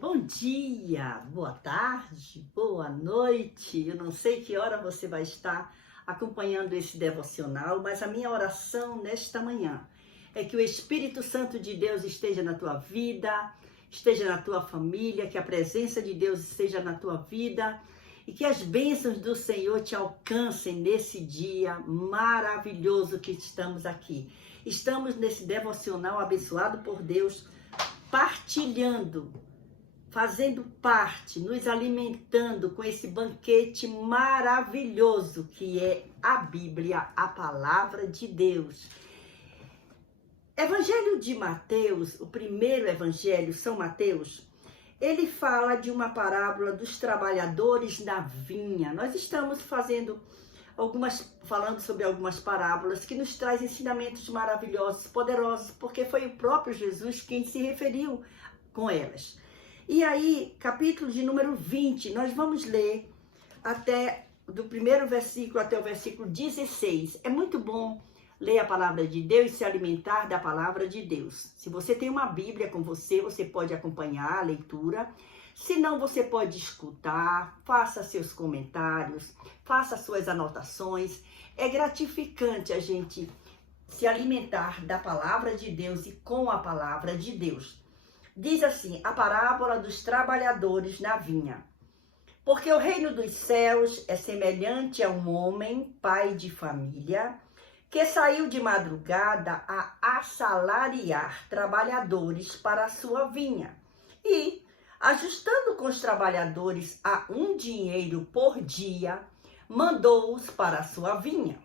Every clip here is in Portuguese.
Bom dia, boa tarde, boa noite. Eu não sei que hora você vai estar acompanhando esse devocional, mas a minha oração nesta manhã é que o Espírito Santo de Deus esteja na tua vida, esteja na tua família, que a presença de Deus esteja na tua vida e que as bênçãos do Senhor te alcancem nesse dia maravilhoso que estamos aqui. Estamos nesse devocional abençoado por Deus, partilhando, fazendo parte, nos alimentando com esse banquete maravilhoso que é a Bíblia, a palavra de Deus. Evangelho de Mateus, o primeiro evangelho, São Mateus, ele fala de uma parábola dos trabalhadores na vinha. Nós estamos falando sobre algumas parábolas que nos traz ensinamentos maravilhosos, poderosos, porque foi o próprio Jesus quem se referiu com elas. E aí, capítulo de número 20, nós vamos ler até do primeiro versículo até o versículo 16. É muito bom ler a palavra de Deus e se alimentar da palavra de Deus. Se você tem uma Bíblia com você, você pode acompanhar a leitura. Se não, você pode escutar, faça seus comentários, faça suas anotações. É gratificante a gente se alimentar da palavra de Deus e com a palavra de Deus. Diz assim, a parábola dos trabalhadores na vinha. Porque o reino dos céus é semelhante a um homem, pai de família, que saiu de madrugada a assalariar trabalhadores para a sua vinha. E, ajustando com os trabalhadores a um dinheiro por dia, mandou-os para a sua vinha.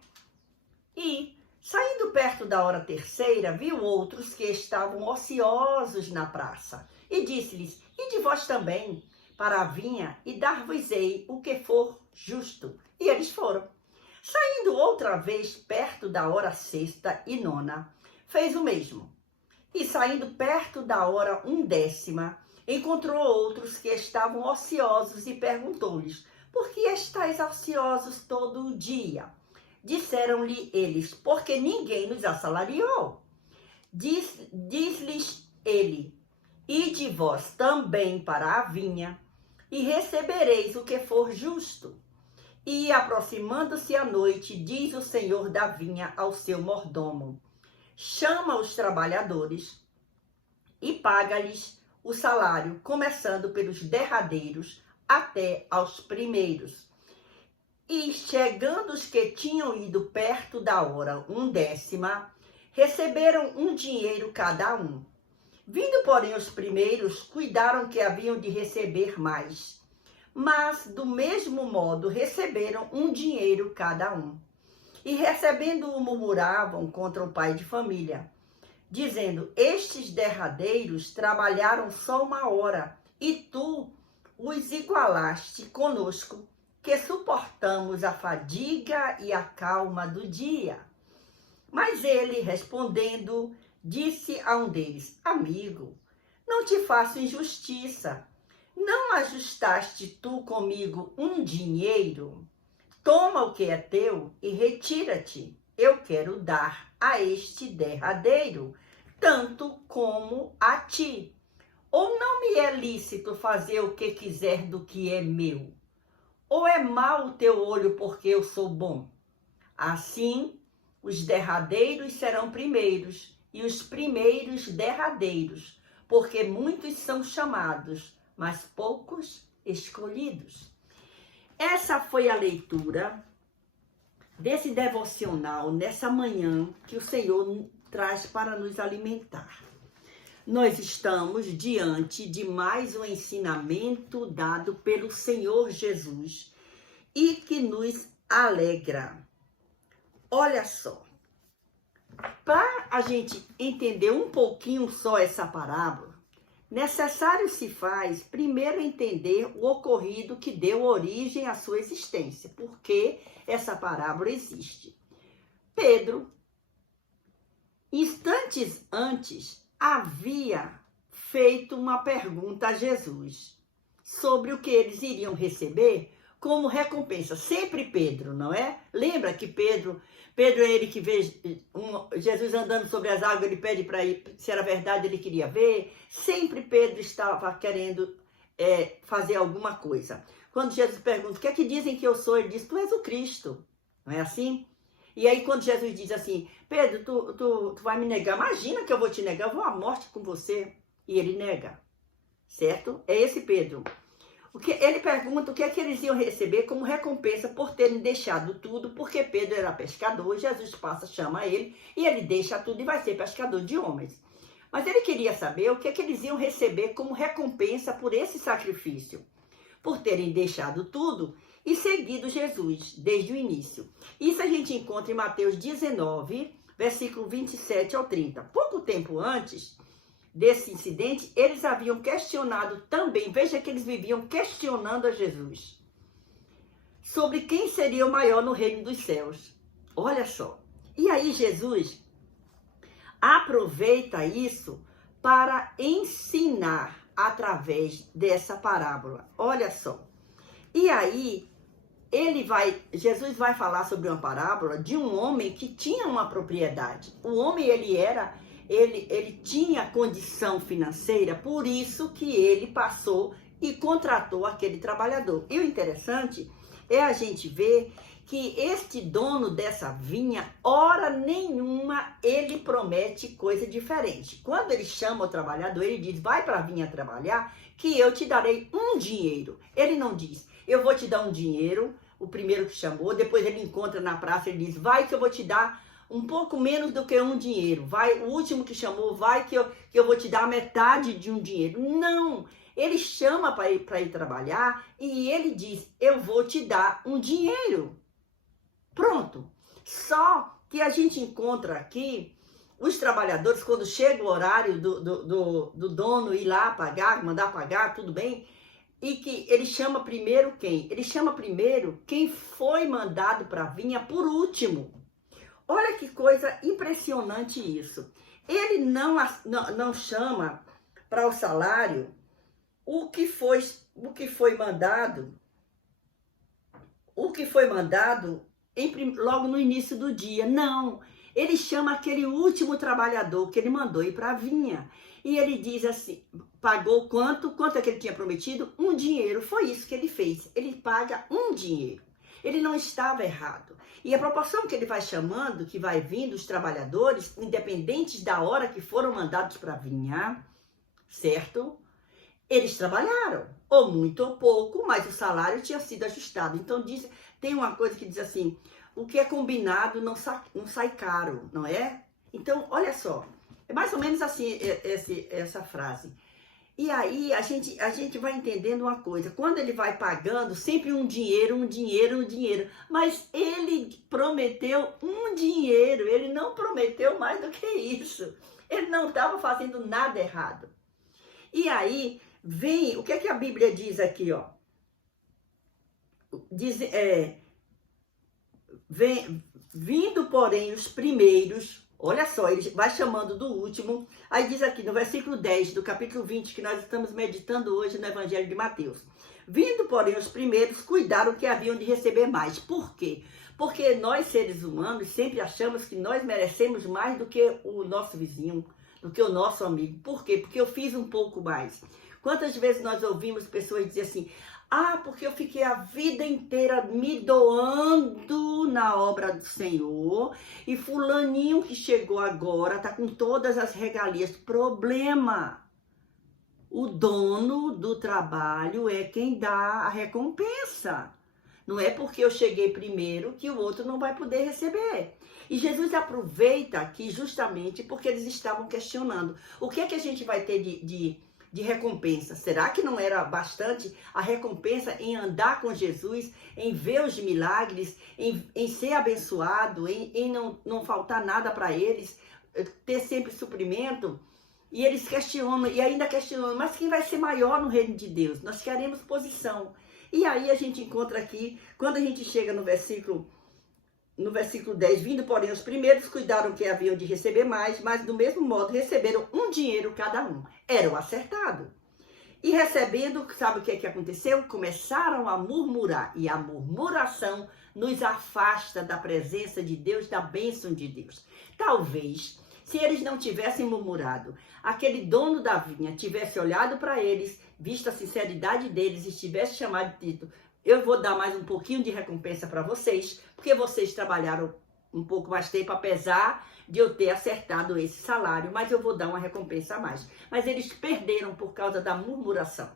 E, saindo perto da hora terceira, viu outros que estavam ociosos na praça, e disse-lhes, ide vós também para a vinha, e dar-vos-ei o que for justo. E eles foram. Saindo outra vez perto da hora sexta e nona, fez o mesmo. E saindo perto da hora undécima, encontrou outros que estavam ociosos e perguntou-lhes, por que estáis ociosos todo o dia? Disseram-lhe eles, porque ninguém nos assalariou. Diz-lhes ele, ide vós também para a vinha, e recebereis o que for justo. E aproximando-se a noite, diz o senhor da vinha ao seu mordomo, chama os trabalhadores e paga-lhes o salário, começando pelos derradeiros até aos primeiros. E chegando os que tinham ido perto da hora undécima, receberam um dinheiro cada um. Vindo, porém, os primeiros, cuidaram que haviam de receber mais. Mas, do mesmo modo, receberam um dinheiro cada um. E recebendo-o, murmuravam contra o pai de família, dizendo, estes derradeiros trabalharam só uma hora, e tu os igualaste conosco, que suportamos a fadiga e a calma do dia. Mas ele, respondendo, disse a um deles, amigo, não te faço injustiça. Não ajustaste tu comigo um dinheiro? Toma o que é teu e retira-te. Eu quero dar a este derradeiro, tanto como a ti. Ou não me é lícito fazer o que quiser do que é meu? Ou é mau o teu olho porque eu sou bom? Assim, os derradeiros serão primeiros, e os primeiros derradeiros, porque muitos são chamados, mas poucos escolhidos. Essa foi a leitura desse devocional nessa manhã que o Senhor traz para nos alimentar. Nós estamos diante de mais um ensinamento dado pelo Senhor Jesus e que nos alegra. Olha só, para a gente entender um pouquinho só essa parábola, necessário se faz primeiro entender o ocorrido que deu origem à sua existência, porque essa parábola existe. Pedro, instantes antes, havia feito uma pergunta a Jesus sobre o que eles iriam receber como recompensa. Sempre Pedro, não é? Lembra que Pedro é ele que vê Jesus andando sobre as águas, ele pede para ir, se era verdade, ele queria ver. Sempre Pedro estava querendo fazer alguma coisa. Quando Jesus pergunta, o que é que dizem que eu sou? Ele diz, tu és o Cristo. Não é assim? E aí quando Jesus diz assim, Pedro, tu vai me negar? Imagina que eu vou te negar, eu vou à morte com você. E ele nega, certo? É esse Pedro. Ele pergunta o que é que eles iam receber como recompensa por terem deixado tudo, porque Pedro era pescador, Jesus passa, chama ele, e ele deixa tudo e vai ser pescador de homens. Mas ele queria saber o que é que eles iam receber como recompensa por esse sacrifício, por terem deixado tudo e seguido Jesus desde o início. Isso a gente encontra em Mateus 19, versículo 27 ao 30. Pouco tempo antes desse incidente, eles haviam questionado também, veja que eles viviam questionando a Jesus, sobre quem seria o maior no reino dos céus. Olha só. E aí Jesus aproveita isso para ensinar através dessa parábola. Olha só. E aí Jesus vai falar sobre uma parábola de um homem que tinha uma propriedade. O homem, ele tinha condição financeira, por isso que ele passou e contratou aquele trabalhador. E o interessante é a gente ver que este dono dessa vinha, hora nenhuma, ele promete coisa diferente. Quando ele chama o trabalhador, ele diz, vai para a vinha trabalhar, que eu te darei um dinheiro. Ele não diz, eu vou te dar um dinheiro, o primeiro que chamou, depois ele encontra na praça, ele diz, vai que eu vou te dar um pouco menos do que um dinheiro. Vai, o último que chamou, vai que eu vou te dar metade de um dinheiro. Não, ele chama para ir trabalhar e ele diz, eu vou te dar um dinheiro. Pronto. Só que a gente encontra aqui os trabalhadores, quando chega o horário do dono ir lá pagar, mandar pagar, tudo bem, e que ele chama primeiro quem? Ele chama primeiro quem foi mandado para a vinha por último. Olha que coisa impressionante isso. Ele não chama para o salário o que foi mandado logo no início do dia. Não, ele chama aquele último trabalhador que ele mandou ir para a vinha. E ele diz assim, pagou quanto é que ele tinha prometido? Um dinheiro, foi isso que ele fez. Ele paga um dinheiro. Ele não estava errado. E a proporção que ele vai chamando, que vai vindo os trabalhadores, independentes da hora que foram mandados para a vinha, certo? Eles trabalharam, ou muito ou pouco, mas o salário tinha sido ajustado. Então tem uma coisa que diz assim, o que é combinado não sai caro, não é? Então, olha só, é mais ou menos assim essa frase. E aí a gente vai entendendo uma coisa, quando ele vai pagando, sempre um dinheiro, mas ele prometeu um dinheiro, ele não prometeu mais do que isso, ele não estava fazendo nada errado. E aí vem, o que é que a Bíblia diz aqui, ó? Diz, vindo porém os primeiros, olha só, ele vai chamando do último. Aí diz aqui no versículo 10 do capítulo 20, que nós estamos meditando hoje no Evangelho de Mateus. Vindo, porém, os primeiros, cuidaram que haviam de receber mais. Por quê? Porque nós, seres humanos, sempre achamos que nós merecemos mais do que o nosso vizinho, do que o nosso amigo. Por quê? Porque eu fiz um pouco mais. Quantas vezes nós ouvimos pessoas dizer assim, porque eu fiquei a vida inteira me doando na obra do Senhor e fulaninho que chegou agora está com todas as regalias. Problema. O dono do trabalho é quem dá a recompensa. Não é porque eu cheguei primeiro que o outro não vai poder receber. E Jesus aproveita aqui justamente porque eles estavam questionando. O que é que a gente vai ter de recompensa? Será que não era bastante a recompensa em andar com Jesus, em ver os milagres, em ser abençoado, em não faltar nada para eles, ter sempre suprimento? E eles questionam, e ainda questionam, mas quem vai ser maior no reino de Deus? Nós queremos posição. E aí a gente encontra aqui, quando a gente chega no versículo 10, vindo porém os primeiros, cuidaram que haviam de receber mais, mas do mesmo modo receberam um dinheiro cada um. Era o acertado. E recebendo, sabe o que é que aconteceu? Começaram a murmurar. E a murmuração nos afasta da presença de Deus, da bênção de Deus. Talvez Se eles não tivessem murmurado, aquele dono da vinha tivesse olhado para eles, visto a sinceridade deles e tivesse chamado e dito: eu vou dar mais um pouquinho de recompensa para vocês, porque vocês trabalharam um pouco mais tempo, apesar de eu ter acertado esse salário, mas eu vou dar uma recompensa a mais. Mas eles perderam por causa da murmuração.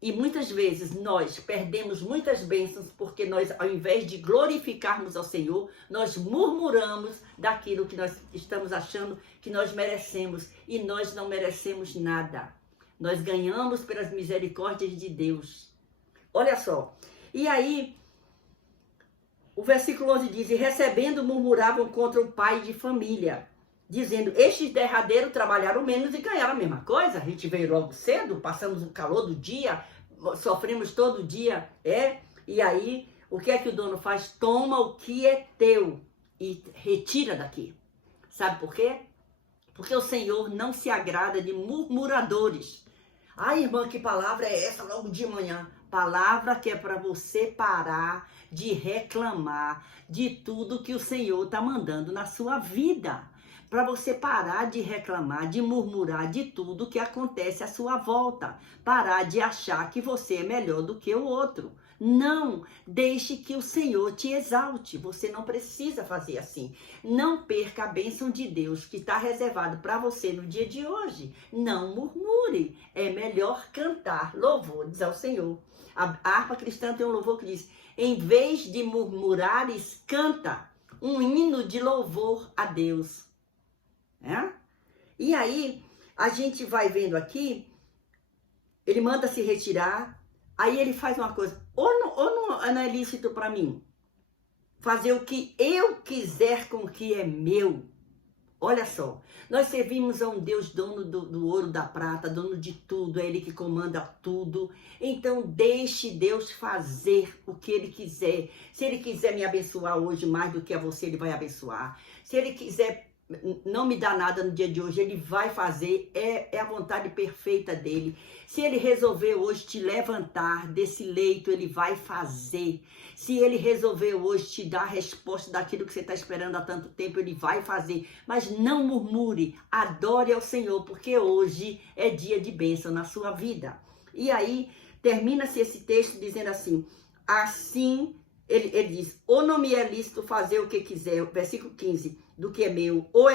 E muitas vezes nós perdemos muitas bênçãos porque nós, ao invés de glorificarmos ao Senhor, nós murmuramos daquilo que nós estamos achando que nós merecemos, e nós não merecemos nada. Nós ganhamos pelas misericórdias de Deus. Olha só. E aí, o versículo 11 diz: e recebendo murmuravam contra o pai de família, dizendo: estes derradeiros trabalharam menos e ganharam a mesma coisa. A gente veio logo cedo, passamos o calor do dia, sofremos todo dia, e aí, o que é que o dono faz? Toma o que é teu e retira daqui. Sabe por quê? Porque o Senhor não se agrada de murmuradores. Ai, irmã, que palavra é essa logo de manhã? Palavra que é para você parar de reclamar de tudo que o Senhor está mandando na sua vida. Para você parar de reclamar, de murmurar de tudo que acontece à sua volta. Parar de achar que você é melhor do que o outro. Não deixe que o Senhor te exalte. Você não precisa fazer assim. Não perca a bênção de Deus que está reservado para você no dia de hoje. Não murmure. É melhor cantar louvores ao Senhor. A harpa cristã tem um louvor que diz: em vez de murmurares, canta um hino de louvor a Deus. E aí, a gente vai vendo aqui, ele manda se retirar, aí ele faz uma coisa: ou não é lícito para mim fazer o que eu quiser com o que é meu? Olha só, nós servimos a um Deus dono do ouro, da prata, dono de tudo, é Ele que comanda tudo. Então deixe Deus fazer o que Ele quiser. Se Ele quiser me abençoar hoje mais do que a você, Ele vai abençoar. Se Ele quiser não me dar nada no dia de hoje, Ele vai fazer, é a vontade perfeita dEle. Se Ele resolver hoje te levantar desse leito, Ele vai fazer. Se Ele resolver hoje te dar a resposta daquilo que você está esperando há tanto tempo, Ele vai fazer. Mas não murmure, adore ao Senhor, porque hoje é dia de bênção na sua vida. E aí, termina-se esse texto dizendo assim: assim, ele diz: ou não me é lícito fazer o que quiser, versículo 15, do que é meu, ou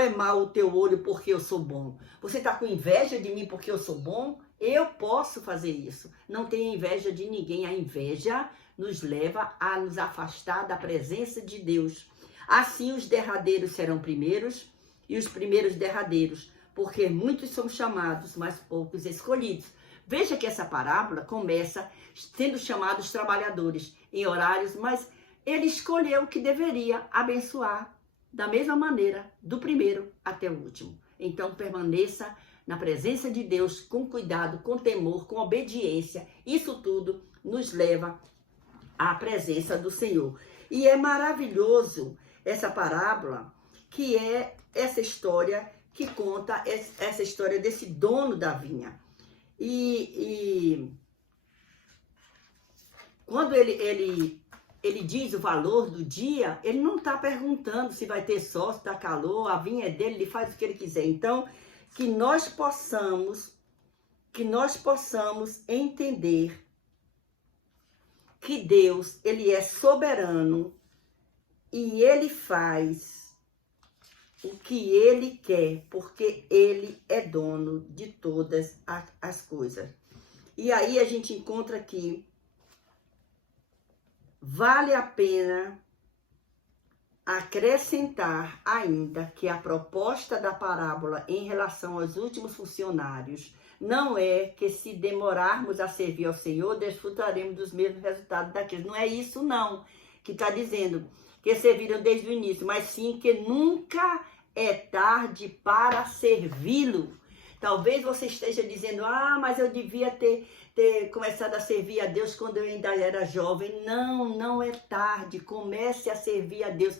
é mau o teu olho porque eu sou bom. Você está com inveja de mim porque eu sou bom? Eu posso fazer isso. Não tenha inveja de ninguém. A inveja nos leva a nos afastar da presença de Deus. Assim os derradeiros serão primeiros e os primeiros derradeiros, porque muitos são chamados, mas poucos escolhidos. Veja que essa parábola começa sendo chamados trabalhadores em horários, mas ele escolheu que deveria abençoar da mesma maneira, do primeiro até o último. Então permaneça na presença de Deus com cuidado, com temor, com obediência. Isso tudo nos leva à presença do Senhor. E é maravilhoso essa parábola, que é essa história que conta essa história desse dono da vinha. E quando ele diz o valor do dia, ele não está perguntando se vai ter sol, se está calor, a vinha é dele, ele faz o que ele quiser. Então, que nós possamos entender que Deus, Ele é soberano e Ele faz o que Ele quer, porque Ele é dono de todas as coisas. E aí a gente encontra aqui: vale a pena acrescentar ainda que a proposta da parábola em relação aos últimos funcionários não é que, se demorarmos a servir ao Senhor, desfrutaremos dos mesmos resultados daqueles. Não é isso não que está dizendo, que serviram desde o início, mas sim que nunca é tarde para servi-lo. Talvez você esteja dizendo: mas eu devia ter começado a servir a Deus quando eu ainda era jovem. Não é tarde. Comece a servir a Deus.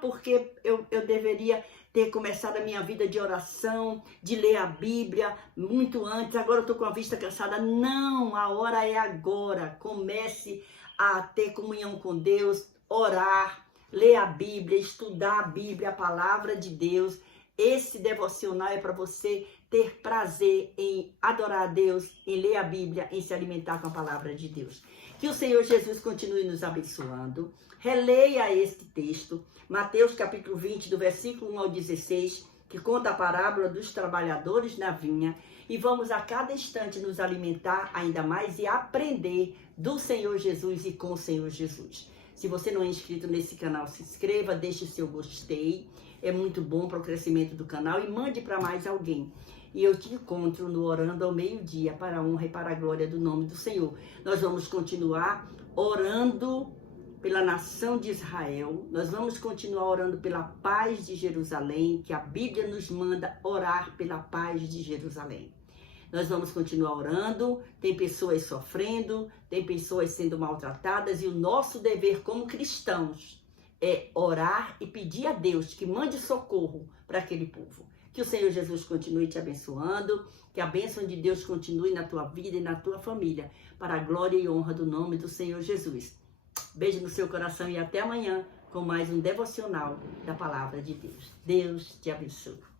Porque eu deveria ter começado a minha vida de oração, de ler a Bíblia muito antes. Agora eu estou com a vista cansada. Não, a hora é agora. Comece a ter comunhão com Deus, orar, ler a Bíblia, estudar a Bíblia, a palavra de Deus. Esse devocional é para você ter prazer em adorar a Deus, em ler a Bíblia, em se alimentar com a palavra de Deus. Que o Senhor Jesus continue nos abençoando. Releia este texto, Mateus capítulo 20, do versículo 1 ao 16, que conta a parábola dos trabalhadores na vinha. E vamos a cada instante nos alimentar ainda mais e aprender do Senhor Jesus e com o Senhor Jesus. Se você não é inscrito nesse canal, se inscreva, deixe o seu gostei. É muito bom para o crescimento do canal e mande para mais alguém. E eu te encontro no Orando ao Meio-Dia, para a honra e para a glória do nome do Senhor. Nós vamos continuar orando pela nação de Israel. Nós vamos continuar orando pela paz de Jerusalém, que a Bíblia nos manda orar pela paz de Jerusalém. Nós vamos continuar orando, tem pessoas sofrendo, tem pessoas sendo maltratadas e o nosso dever como cristãos é orar e pedir a Deus que mande socorro para aquele povo. Que o Senhor Jesus continue te abençoando, que a bênção de Deus continue na tua vida e na tua família, para a glória e honra do nome do Senhor Jesus. Beijo no seu coração e até amanhã com mais um devocional da Palavra de Deus. Deus te abençoe.